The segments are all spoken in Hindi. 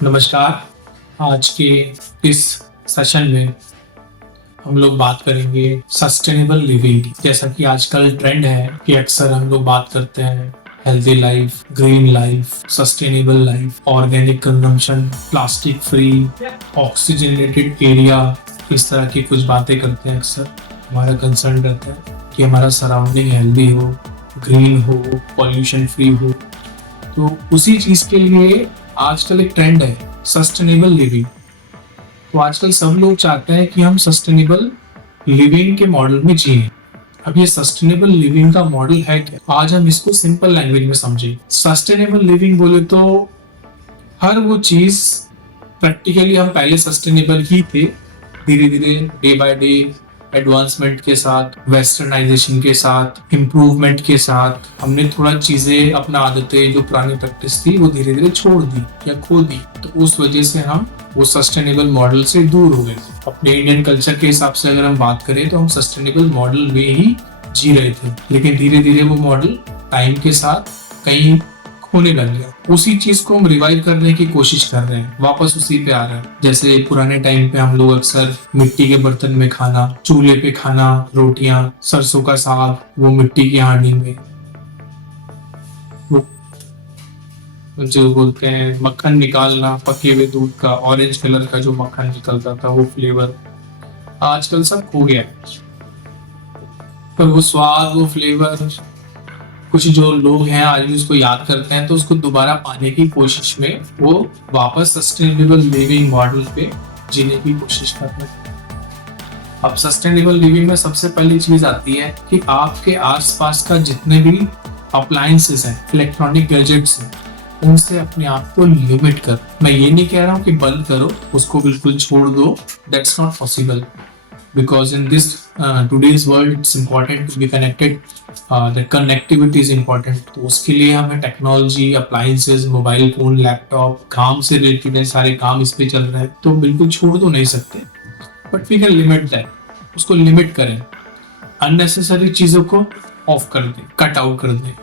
नमस्कार। आज के इस सेशन में हम लोग बात करेंगे सस्टेनेबल लिविंग की। जैसा कि आजकल ट्रेंड है कि अक्सर हम लोग बात करते हैं healthy life, green life, sustainable life, organic consumption, plastic free, oxygenated area, इस तरह की कुछ बातें करते हैं। अक्सर हमारा कंसर्न रहता है कि हमारा सराउंडिंग हेल्दी हो, ग्रीन हो, पॉल्यूशन फ्री हो। तो उसी चीज के लिए आजकल एक ट्रेंड है सस्टेनेबल लिविंग। तो आजकल सब लोग चाहते हैं कि हम सस्टेनेबल लिविंग के मॉडल में जिए। अब ये सस्टेनेबल लिविंग का मॉडल है क्या? आज हम इसको सिंपल लैंग्वेज में समझें। सस्टेनेबल लिविंग बोले तो हर वो चीज, प्रैक्टिकली हम पहले सस्टेनेबल ही थे, धीरे धीरे डे बाय डे एडवांसमेंट के साथ, वेस्टर्नाइजेशन के साथ, इम्प्रूवमेंट के साथ हमने थोड़ा चीजें, अपना आदतें जो पुरानी प्रैक्टिस थी वो धीरे धीरे छोड़ दी या खो दी। तो उस वजह से हम वो सस्टेनेबल मॉडल से दूर हो गए। अपने इंडियन कल्चर के हिसाब से अगर हम बात करें तो हम सस्टेनेबल मॉडल में ही जी रहे थे, लेकिन धीरे धीरे वो मॉडल टाइम के साथ कहीं होने लग गया। उसी चीज को हम रिवाइव करने की कोशिश कर रहे हैं, वापस उसी पे आ रहे हैं। जैसे पुराने टाइम पे हम लोग अक्सर मिट्टी के बर्तन में खाना, चूल्हे पे खाना, रोटियां, सरसों का साग, वो मिट्टी की हांडी में, वो जो बोलते हैं मक्खन निकालना, पके हुए दूध का ऑरेंज कलर का जो मक्खन निकलता था, वो फ्लेवर आजकल सब खो गया है। पर वो स्वाद, वो फ्लेवर, कुछ जो लोग हैं आज भी उसको याद करते हैं, तो उसको दोबारा पाने की कोशिश में वो वापस सस्टेनेबल लिविंग मॉडल पे जीने की कोशिश कर रहे हैं। अब सस्टेनेबल लिविंग में सबसे पहली चीज आती है कि आपके आसपास का जितने भी अप्लायंसेस हैं, इलेक्ट्रॉनिक गैजेट्स हैं, उनसे अपने आप को लिमिट कर। मैं ये नहीं कह रहा हूँ कि बंद करो, उसको बिल्कुल छोड़ दो, that's not possible. Because in this today's world it's important to be connected, the connectivity is important। तो उसके लिए हमें technology, appliances, mobile phone, laptop, काम से रिलेटेड है, सारे काम इस पे चल रहे हैं, तो बिल्कुल छोड़ तो नहीं सकते, but we can limit that. उसको लिमिट करें, अननेसेसरी चीजों को ऑफ कर दें, कट आउट कर दें।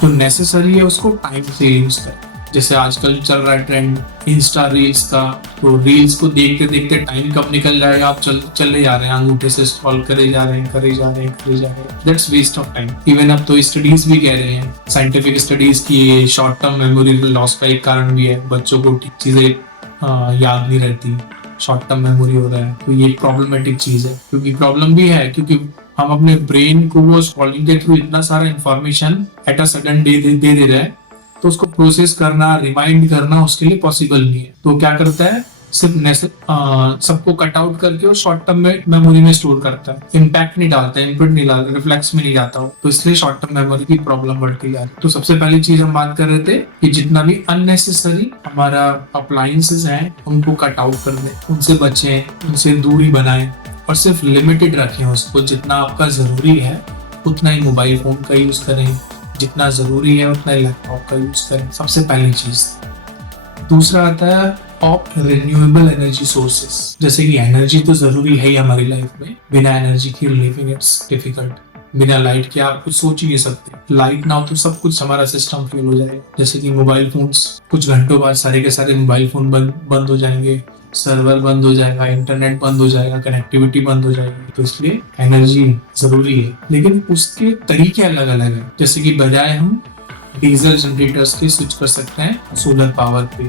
तो नेसेसरी है उसको टाइम से यूज करें। जैसे आजकल चल रहा है ट्रेंड इंस्टा रील्स का, तो रील्स को देखते देखते टाइम कब निकल जाएगा आप चले जा रहे हैं, अंगूठे से स्क्रॉल करे जा रहे हैं। That's waste of time. Even अब तो स्टडीज भी कह रहे हैं, साइंटिफिक स्टडीज की, शॉर्ट टर्म मेमोरी लॉस का एक कारण भी है, बच्चों को ठीक चीजें याद नहीं रहती, शॉर्ट टर्म मेमोरी हो रहा है। तो ये प्रॉब्लमेटिक चीज है, क्योंकि प्रॉब्लम भी है क्योंकि हम अपने ब्रेन को वो स्क्रॉलिंग के थ्रू इतना सारा इंफॉर्मेशन एट अ सडन दे रहे हैं, तो उसको प्रोसेस करना, रिमाइंड करना उसके लिए पॉसिबल नहीं है। तो क्या करता है, सिर्फ सबको कट आउट करके वो शॉर्ट टर्म में मेमोरी में स्टोर करता है, इम्पैक्ट नहीं डालता है, इनपुट नहीं डालता, रिफ्लेक्स में नहीं जाता हो, तो इसलिए शॉर्ट टर्म मेमोरी की प्रॉब्लम बढ़ती है। तो सबसे पहली चीज हम बात कर रहे थे कि जितना भी अननेसेसरी हमारा अप्लायंसेस हैं उनको कट आउट कर दें, उनसे बचें, उनसे दूरी बनाएं और सिर्फ लिमिटेड रखें उसको। जितना आपका जरूरी है उतना ही मोबाइल फोन का यूज करें, जितना जरूरी है उतना लैपटॉप का यूज करें, सबसे पहली चीज। दूसरा आता है ऑप्ट रिन्यूएबल एनर्जी सोर्सेस। जैसे कि एनर्जी तो जरूरी है ही हमारी लाइफ में, बिना एनर्जी की लिविंग इट्स डिफिकल्ट। बिना लाइट के आप कुछ सोच ही नहीं सकते, लाइट ना हो तो सब कुछ हमारा सिस्टम फेल हो जाएगा। जैसे कि मोबाइल फोन्स, कुछ घंटों बाद सारे के सारे मोबाइल फोन बंद हो जाएंगे, सर्वर बंद हो जाएगा, इंटरनेट बंद हो जाएगा, कनेक्टिविटी बंद हो जाएगी। तो इसलिए एनर्जी जरूरी है, लेकिन उसके तरीके अलग अलग हैं। जैसे कि बजाय हम डीजल जनरेटर्स के स्विच कर सकते हैं सोलर पावर पे,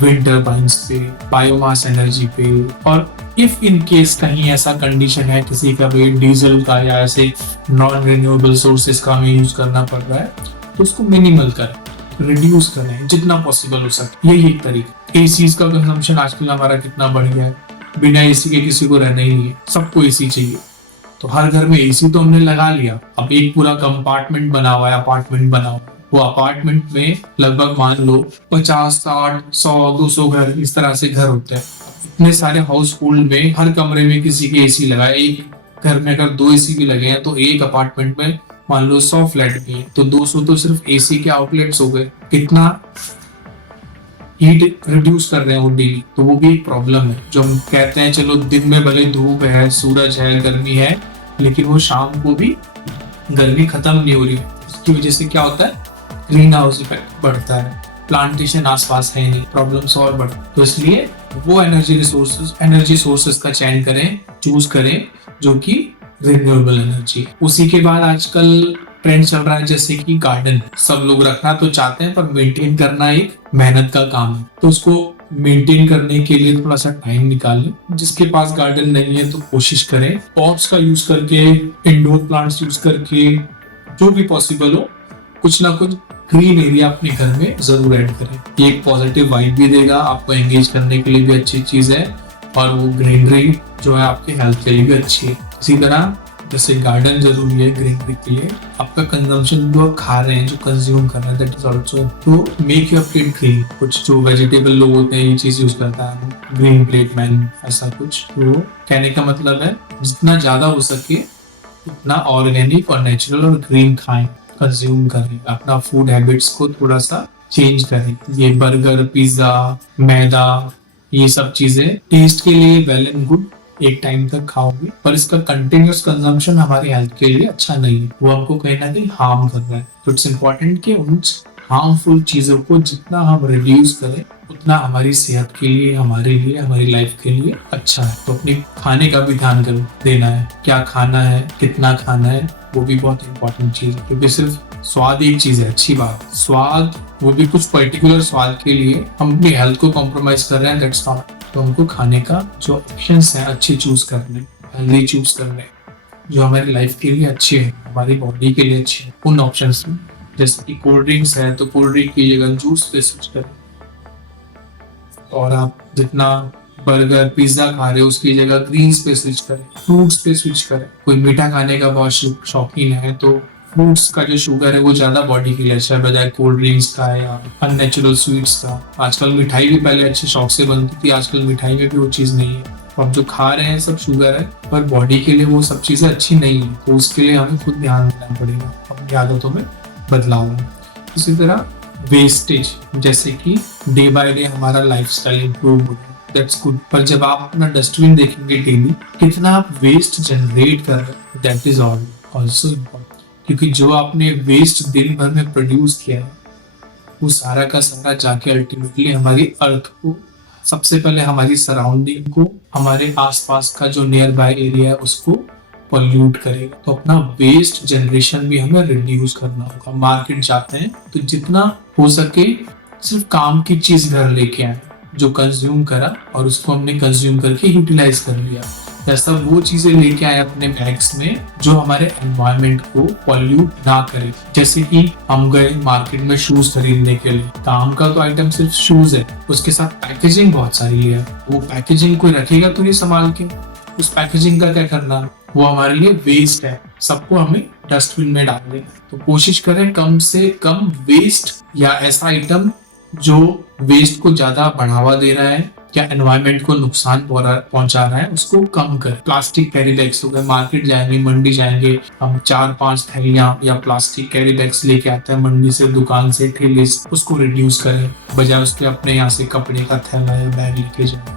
विंड टर्बाइन्स पे, बायोमास एनर्जी पे। और इफ इन केस कहीं ऐसा कंडीशन है किसी का भी डीजल का या ऐसे नॉन रिन्यूएबल सोर्सेज का हमें यूज करना पड़ रहा है, तो उसको मिनिमल करें, रिड्यूस करें जितना पॉसिबल हो सके। यही एक तरीका। एसी का कंजम्पशन आजकल हमारा कितना बढ़ गया है, बिना एसी के किसी को रहना ही नहीं है, सबको एसी चाहिए। तो हर घर में एसी तो हमने लगा लिया, अब एक पूरा कंपार्टमेंट बना हुआ है, अपार्टमेंट बना हुआ है। वो अपार्टमेंट में लगभग मान लो 50, 60, 100, 200 घर, इस तरह से घर होते हैं। इतने सारे हाउस होल्ड में हर कमरे में किसी के एसी लगा है। एक घर में अगर 2 एसी भी लगे हैं तो एक अपार्टमेंट में मान लो 100 फ्लैट भी है, तो 200 तो सिर्फ एसी के आउटलेट्स हो गए। कितना हीट रिड्यूस कर रहे हैं वो डेली। तो वो भी एक प्रॉब्लम है। जो हम कहते हैं चलो दिन में भले धूप है, सूरज है, गर्मी है, लेकिन वो शाम को भी गर्मी खत्म नहीं हो रही। उसकी वजह से क्या होता है, ग्रीन हाउस इफेक्ट बढ़ता है। प्लांटेशन आसपास है नहीं, प्रॉब्लम सॉल्व बढ़। तो इसलिए वो एनर्जी सोर्सेस का चयन करें, चूज करें जो कि रिन्यूएबल एनर्जी है। उसी के बाद आजकल ट्रेंड चल रहा है जैसे कि गार्डन सब लोग रखना तो चाहते हैं, पर मेंटेन करना एक मेहनत का काम है। तो उसको मेंटेन करने के लिए थोड़ा सा टाइम निकालें। जिसके पास गार्डन नहीं है तो कोशिश करें पॉट्स का यूज करके, इंडोर प्लांट्स यूज करके, जो भी पॉसिबल हो कुछ ना कुछ ग्रीन एरिया अपने घर में जरूर ऐड करें। ये एक पॉजिटिव वाइब भी देगा, आपको एंगेज करने के लिए भी अच्छी चीज है, और वो ग्रीनरी जो है आपके हेल्थ के लिए भी अच्छी है। इसी तरह जैसे गार्डन जरूरी है ग्रीनरी के लिए, आपका कंजम्पशन जो आप खा रहे हैं, जो कंज्यूम कर रहे हैं, that is also to make your plate green. कुछ जो वेजिटेबल लोग होते हैं ये चीज यूज करता है, ग्रीन प्लेट मैन ऐसा कुछ। तो कहने का मतलब है जितना ज्यादा हो सके उतना ऑर्गेनिक और नेचुरल और ग्रीन खाएं, कंज्यूम करें, अपना फूड हैबिट्स को थोड़ा सा चेंज करें। ये बर्गर, पिज्जा, मैदा, ये सब चीजें टेस्ट के लिए वेल एंड गुड, एक टाइम तक खाओगे, पर इसका कंटिन्यूअस कंजम्पशन हमारी हेल्थ के लिए अच्छा नहीं है, वो हमको कहीं ना कहीं हार्म कर रहा है। तो इट्स इम्पोर्टेंट कि उन हार्मफुल चीजों को जितना हम रिड्यूस करें उतना हमारी सेहत के लिए, हमारे लिए, हमारी लाइफ के लिए अच्छा है। तो अपनी खाने का भी ध्यान देना है, क्या खाना है, कितना खाना है, वो भी बहुत इंपॉर्टेंट चीज है। क्योंकि सिर्फ स्वाद एक चीज है, अच्छी बात, स्वाद वो भी कुछ पर्टिकुलर स्वाद के लिए हम अपनी हेल्थ को कॉम्प्रोमाइज कर रहे हैं, दैट्स नॉट। तो हमको खाने का जो ऑप्शंस हैं अच्छे चूज करने, हेल्दी चूज करने, जो हमारी लाइफ के लिए अच्छे है, हमारी बॉडी के लिए अच्छे है, उन ऑप्शंस में। जैसे कि कोल्ड ड्रिंक्स है तो कोल्ड ड्रिंक की जगह जूस पे स्विच करें, और आप जितना बर्गर, पिज्जा खा रहे हो उसकी जगह ग्रीन्स पे स्विच करें, फ्रूट्स पे स्विच करें। कोई मीठा खाने का बहुत शौकीन है तो फ्रूट्स का जो शुगर है वो ज्यादा बॉडी के लिए अच्छा है, बजाय कोल्ड ड्रिंक्स का या अननेचुरल स्वीट्स का। आजकल मिठाई भी पहले अच्छे शौक से बनती थी, आजकल मिठाई में भी वो चीज नहीं है। तो हम जो खा रहे हैं सब शुगर है, पर बॉडी के लिए वो सब चीजें अच्छी नहीं है। तो उसके लिए हमें खुद ध्यान देना पड़ेगा, अपनी आदतों में बदलाव है। इसी तरह वेस्टेज, जैसे कि डे बाय डे हमारा लाइफस्टाइल इंप्रूव हो रहा है, दैट्स गुड, पर जब आप अपना डस्टबिन देखेंगे डेली कितना आप वेस्ट जनरेट कर रहे हैं, दैट इज ऑल्सो इम्पोर्टेंट। क्योंकि जो आपने वेस्ट दिन भर में प्रोड्यूस किया है वो सारा का सारा जाके अल्टीमेटली हमारी अर्थ को, सबसे पहले हमारी सराउंडिंग को, हमारे आसपास का जो नियर बाय एरिया है उसको पॉल्यूट करेगा। तो अपना वेस्ट जनरेशन भी हमें रिड्यूस करना होगा। मार्केट जाते हैं तो जितना हो सके सिर्फ काम की चीज घर लेके आए, जो कंज्यूम करा और उसको हमने कंज्यूम करके यूटिलाइज कर लिया। ऐसा वो चीजें लेके आए अपने बैग्स में जो हमारे एनवायरनमेंट को पॉल्यूट ना करे। जैसे कि हम गए मार्केट में शूज खरीदने के लिए, काम का तो आइटम सिर्फ शूज है, उसके साथ पैकेजिंग बहुत सारी है, वो पैकेजिंग कोई रखेगा तो नहीं संभाल के, उस पैकेजिंग का क्या करना, वो हमारे लिए वेस्ट है, सबको हमें डस्टबिन में डाल देना। तो कोशिश करें कम से कम वेस्ट या ऐसा आइटम जो वेस्ट को ज्यादा बढ़ावा दे रहा है या एनवायरनमेंट को नुकसान पहुंचा रहा है उसको कम कर। प्लास्टिक कैरी बैग्स हो गए, मार्केट जाएंगे, मंडी जाएंगे, हम 4-5 थैलियां या प्लास्टिक कैरी बैग्स लेके आते हैं मंडी से, दुकान से, ठेले से, उसको रिड्यूस करें, बजाय उसके अपने यहाँ से कपड़े का थैला या बैग लेके जाए,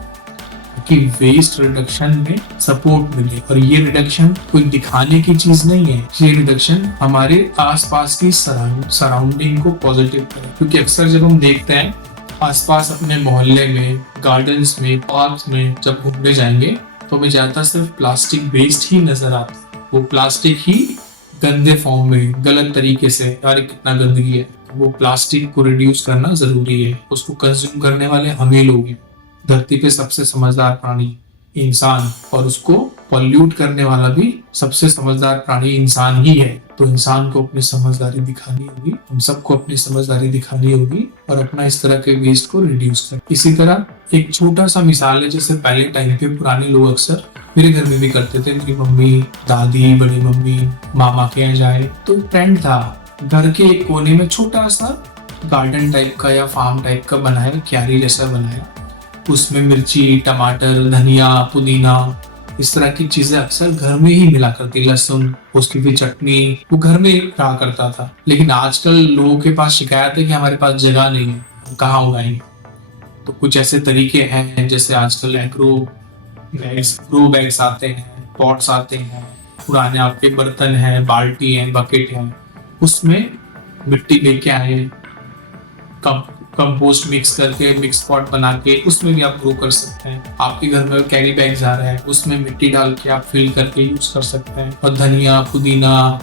कि वेस्ट रिडक्शन में सपोर्ट मिले। और ये रिडक्शन कोई दिखाने की चीज नहीं है, ये रिडक्शन हमारे आसपास की सराउंडिंग को पॉजिटिव करे। क्योंकि अक्सर जब हम देखते हैं आसपास अपने मोहल्ले में, गार्डन्स में, पार्क में जब घूमने जाएंगे तो हमें ज्यादा सिर्फ प्लास्टिक वेस्ट ही नजर आता है। वो प्लास्टिक ही गंदे फॉर्म में, गलत तरीके से, यार कितना गंदगी है। वो प्लास्टिक को रिड्यूस करना जरूरी है, उसको कंज्यूम करने वाले हम ही लोग हैं। धरती पे सबसे समझदार प्राणी इंसान, और उसको पॉल्यूट करने वाला भी सबसे समझदार प्राणी इंसान ही है। तो इंसान को अपनी समझदारी दिखानी होगी, हम सबको अपनी समझदारी दिखानी होगी और अपना इस तरह के वेस्ट को रिड्यूस करें। इसी तरह एक छोटा सा मिसाल है, जैसे पहले टाइम पे पुराने लोग अक्सर, मेरे घर में भी करते थे, मेरी मम्मी, दादी, बड़ी मम्मी, मामा के यहाँ जाए तो ट्रेंड था घर के एक कोने में छोटा सा गार्डन टाइप का या फार्म टाइप का बनाया, क्यारी जैसा बनाया, उसमें मिर्ची, टमाटर, धनिया, पुदीना, इस तरह की चीजें अक्सर घर में ही मिला करती, लहसुन, उसकी भी चटनी, वो घर में रहा करता था। लेकिन आजकल लोगों के पास शिकायत है कि हमारे पास जगह नहीं है, कहाँ उगाएंगे। तो कुछ ऐसे तरीके हैं, जैसे आजकल ग्रो बैग्स आते हैं, पॉट्स आते हैं, पुराने आपके बर्तन हैं, बाल्टी हैं, बकेट हैं, उसमें मिट्टी लेके आए, कप कंपोस्ट मिक्स करके मिक्स पॉट बना के उसमें भी आप ग्रो कर सकते हैं। आपके घर में कैरी बैग्स आ रहे हैं, उसमें मिट्टी डाल के आप फिल करके यूज कर सकते हैं। और धनिया, पुदीना,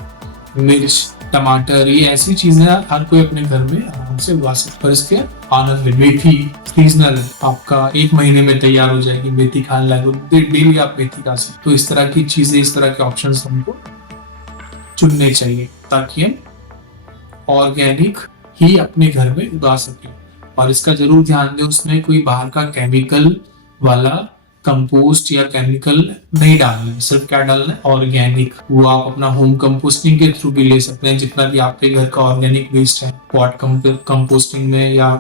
मिर्च, टमाटर, ये ऐसी चीजें हर कोई अपने घर में आराम से उगा सकता है। और इसके आनंद में मेथी सीजनल है, आपका 1 महीने में तैयार हो जाएगी। मेथी खाने लायक डेली आप मेथी खा सकते। तो इस तरह की चीजें, इस तरह के ऑप्शन हमको चुनने चाहिए ताकि हम ऑर्गेनिक ही अपने घर में उगा सके। और इसका जरूर ध्यान दें, उसमें कोई बाहर का केमिकल वाला कंपोस्ट या केमिकल नहीं डालना है। सिर्फ क्या डालना है, ऑर्गेनिक। वो आप अपना होम कंपोस्टिंग के थ्रू भी ले सकते हैं। जितना भी आपके घर का ऑर्गेनिक वेस्ट है, पॉट कंपोस्टिंग में या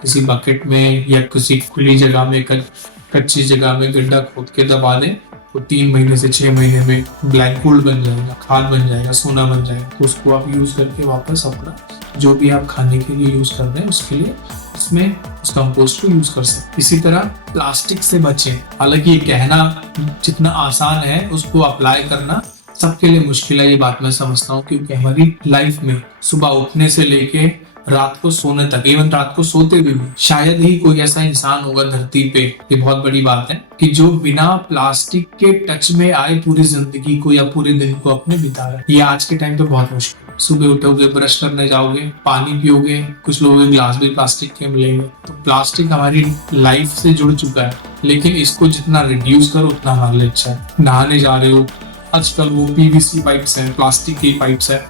किसी बकेट में या किसी खुली जगह में, कच्ची जगह में गड्ढा खोद के दबा दें, तो 3 महीने से 6 महीने में ब्लैक गोल्ड बन जाएगा, खाद बन जाएगा, सोना बन जाएगा। तो उसको आप यूज करके वापस अपना जो भी आप खाने के लिए यूज कर रहे हैं उसके लिए इसमें उस कंपोस्ट को यूज कर सकते। इसी तरह प्लास्टिक से बचें। हालांकि ये कहना जितना आसान है, उसको अप्लाई करना सबके लिए मुश्किल है। ये बात मैं समझता हूँ, क्योंकि हमारी लाइफ में सुबह उठने से लेके रात को सोने तक, इवन रात को सोते भी शायद ही कोई ऐसा इंसान होगा धरती पे, ये बहुत बड़ी बात है, कि जो बिना प्लास्टिक के टच में आए पूरी जिंदगी को या पूरे दिन को अपने बिता रहे। ये आज के टाइम पे बहुत मुश्किल। सुबह उठोगे, ब्रश करने जाओगे, पानी पियोगे, कुछ लोगों के ग्लास भी प्लास्टिक के मिलेंगे। तो प्लास्टिक हमारी लाइफ से जुड़ चुका है, लेकिन इसको जितना रिड्यूस करो उतना हमारे लिए अच्छा है। नहाने जा रहे हो, आजकल वो पीवीसी पाइप्स हैं, प्लास्टिक की पाइप्स है,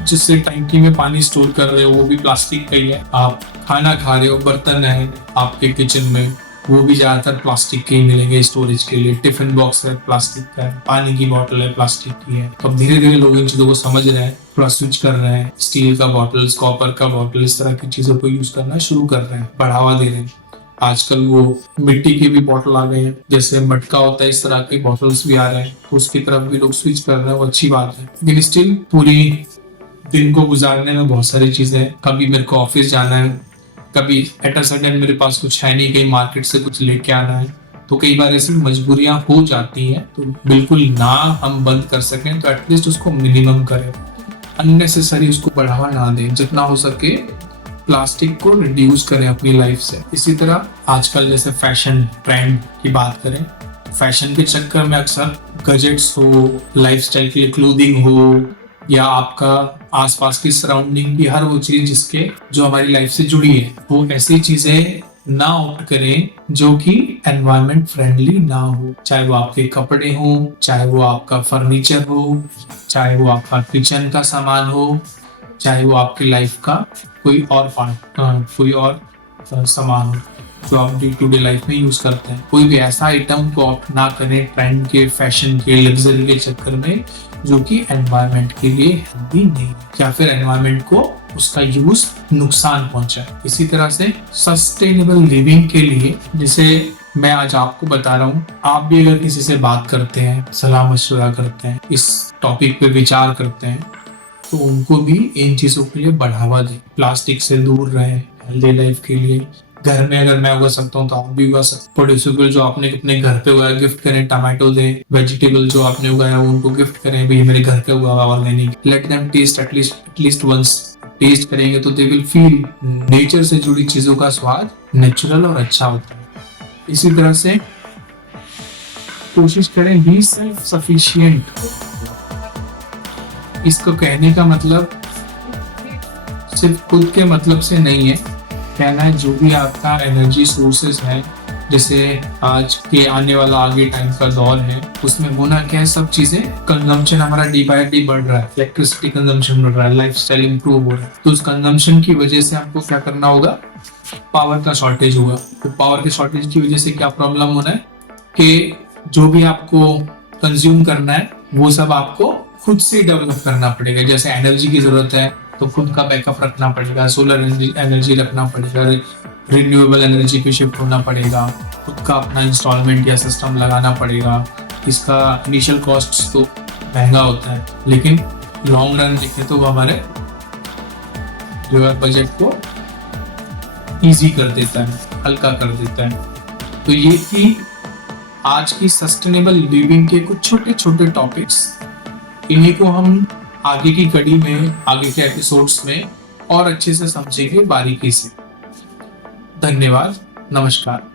जिससे टंकी में पानी स्टोर कर रहे हो वो भी प्लास्टिक का ही है। आप खाना खा रहे हो, बर्तन है आपके किचन में, वो भी ज्यादातर प्लास्टिक के ही मिलेंगे स्टोरेज के लिए। टिफिन बॉक्स है प्लास्टिक का है, पानी की बोतल है प्लास्टिक की है। तो अब धीरे धीरे लोग इन चीजों को समझ रहे हैं, थोड़ा स्विच कर रहे हैं। स्टील का बॉटल्स, कॉपर का बॉटल, इस तरह की चीजों को यूज करना शुरू कर रहे हैं, बढ़ावा दे रहे हैं। आजकल वो मिट्टी के भी बॉटल आ गए हैं, जैसे मटका होता है, इस तरह के बॉटल्स भी आ रहे हैं। तो उसकी तरफ भी लोग स्विच कर रहे हैं, वो अच्छी बात है। लेकिन स्टिल पूरी दिन को गुजारने में बहुत सारी चीजें, कभी मेरे को ऑफिस जाना है, कभी एट अ सडन मेरे पास कुछ है नहीं, कहीं मार्केट से कुछ लेके आना है, तो कई बार ऐसी मजबूरियां हो जाती हैं। तो बिल्कुल ना हम बंद कर सकें तो एटलीस्ट उसको मिनिमम करें, अननेसेसरी उसको बढ़ावा ना दें। जितना हो सके प्लास्टिक को रिड्यूस करें अपनी लाइफ से। इसी तरह आजकल जैसे फैशन ट्रेंड की बात करें, फैशन के चक्कर में अक्सर गजेट्स हो, लाइफस्टाइल के लिए क्लोथिंग हो, या आपका आसपास की सराउंडिंग की हर वो चीज जिसके जो हमारी लाइफ से जुड़ी है, वो ऐसी चीजें ना ऑप्ट करें जो कि एनवायरनमेंट फ्रेंडली ना हो। चाहे वो आपके कपड़े हो, चाहे वो आपका फर्नीचर हो, चाहे वो आपका किचन का सामान हो, चाहे वो आपकी लाइफ का कोई और कोई और सामान हो जो आप डे टू डे लाइफ में यूज करते हैं। कोई भी ऐसा आइटम को ऑप्ट ना करें ट्रेंड के, फैशन के, लग्जरी के चक्कर में जो कि एनवायरनमेंट के लिए हेल्दी नहीं है या फिर एनवायरनमेंट को उसका यूज नुकसान पहुंचाए। इसी तरह से सस्टेनेबल लिविंग के लिए, जिसे मैं आज आपको बता रहा हूँ, आप भी अगर किसी से बात करते हैं, सलाह मशवरा करते हैं, इस टॉपिक पे विचार करते हैं, तो उनको भी इन चीजों के लिए बढ़ावा दें। प्लास्टिक से दूर रहें हेल्दी लाइफ के लिए। घर में अगर मैं उगा सकता हूँ तो आप भी उगा सकते। प्रोड्यूसर जो आपने अपने घर पे उगाया गिफ्ट करें, टमाटो दें। वेजिटेबल जो आपने उगाया उनको गिफ्ट करें, भाई मेरे घर पे उगा हुआ organic. Let them taste at least once. Taste करेंगे तो दे विल फील नेचर से जुड़ी चीजों का स्वाद नेचुरल और अच्छा होता है। इसी तरह से कोशिश करें बी सेल्फ सफिशिएंट। इसको कहने का मतलब सिर्फ खुद के मतलब से नहीं है, कहना है जो भी आपका एनर्जी सोर्सेस है, जैसे आज के आने वाला आगे टाइम का दौर है, उसमें होना क्या है, सब चीजें कंजम्पशन हमारा डे बाय डे बढ़ रहा है। इलेक्ट्रिसिटी कंजम्पशन बढ़ रहा है, लाइफस्टाइल इंप्रूव हो रहा है। तो उस कंजम्पशन की वजह से आपको क्या करना होगा, पावर का शॉर्टेज होगा। तो पावर के शॉर्टेज की वजह से क्या प्रॉब्लम होना है कि जो भी आपको कंज्यूम करना है वो सब आपको खुद से डेवलप करना पड़ेगा। जैसे एनर्जी की जरूरत है तो खुद का बैकअप रखना पड़ेगा, सोलर एनर्जी रखना पड़ेगा, रिन्यूएबल एनर्जी पे शिफ्ट होना पड़ेगा, खुद का अपना इंस्टॉलमेंट या सिस्टम लगाना पड़ेगा। इसका इनिशियल कॉस्ट तो महंगा होता है, लेकिन लॉन्ग रन देखें तो वो हमारे जो है बजट को इजी कर देता है, हल्का कर देता है। तो ये थी आज की सस्टेनेबल लिविंग के कुछ छोटे छोटे टॉपिक्स। इन्हीं को हम आगे की कड़ी में, आगे के एपिसोड्स में और अच्छे से समझेंगे बारीकी से। धन्यवाद। नमस्कार।